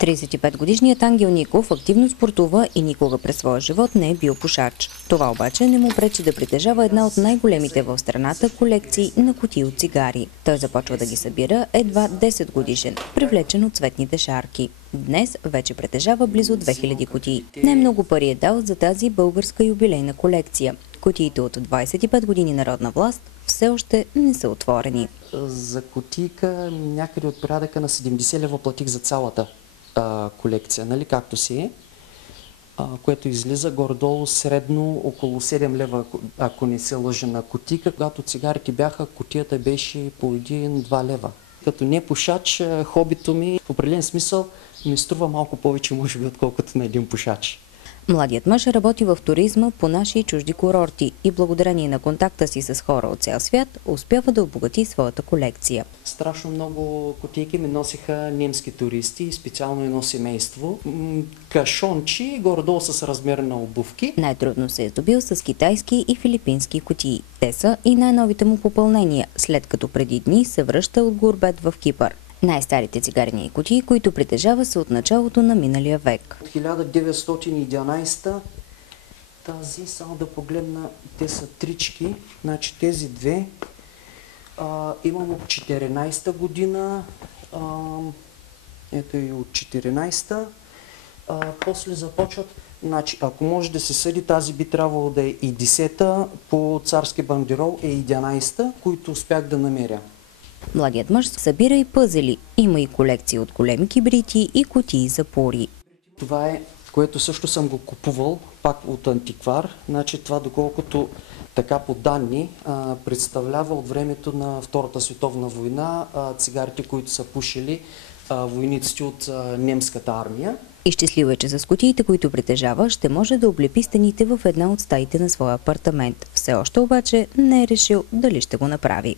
35-годишният Ангел Ников активно спортува и никога през своя живот не е бил пушач. Това обаче не му пречи да притежава една от най-големите в страната колекции на кутии от цигари. Той започва да ги събира едва 10 годишен, привлечен от цветните шарки. Днес вече притежава близо 2000 кутии. Не много пари е дал за тази българска юбилейна колекция. Кутиите от 25 години народна власт все още не са отворени. За кутийка някъде от порядъка на 70 лева платих за цялата колекция, нали, както си е, което излиза горе-долу средно около 7 лева, ако не се лъжа, на кутийка. Когато цигарите бяха, кутията беше по 1-2 лева. Като не пушач, хобито ми в определен смисъл ми струва малко повече, може би, отколкото на един пушач. Младият мъж работи в туризма по наши и чужди курорти и благодарение на контакта си с хора от цял свят успява да обогати своята колекция. Страшно много кутийки ми носиха немски туристи, специално едно семейство. Кашончи, горе-долу с размер на обувки. Най-трудно се е здобил с китайски и филипински кутии. Те са и най-новите му попълнения, след като преди дни се връща от гурбет в Кипър. Най-старите цигарени кутии, които притежава, са от началото на миналия век. От 1911 тази, само да погледна, те са трички, значи тези две. Имам от 14-та година, ето и от 14-та. После започват, значи, ако може да се съди, тази би трябвало да е и 10-та, по царски бандерол е 11-та, които успях да намеря. Младият мъж събира и пъзели. Има и колекции от големи кибрити и кутии за пори. Това е, което също съм го купувал, пак от антиквар. Значи това, доколкото така по данни, представлява от времето на Втората световна война цигарите, които са пушили войниците от немската армия. Изчислил е, че с кутиите, които притежава, ще може да облепи стените в една от стаите на своя апартамент. Все още обаче не е решил дали ще го направи.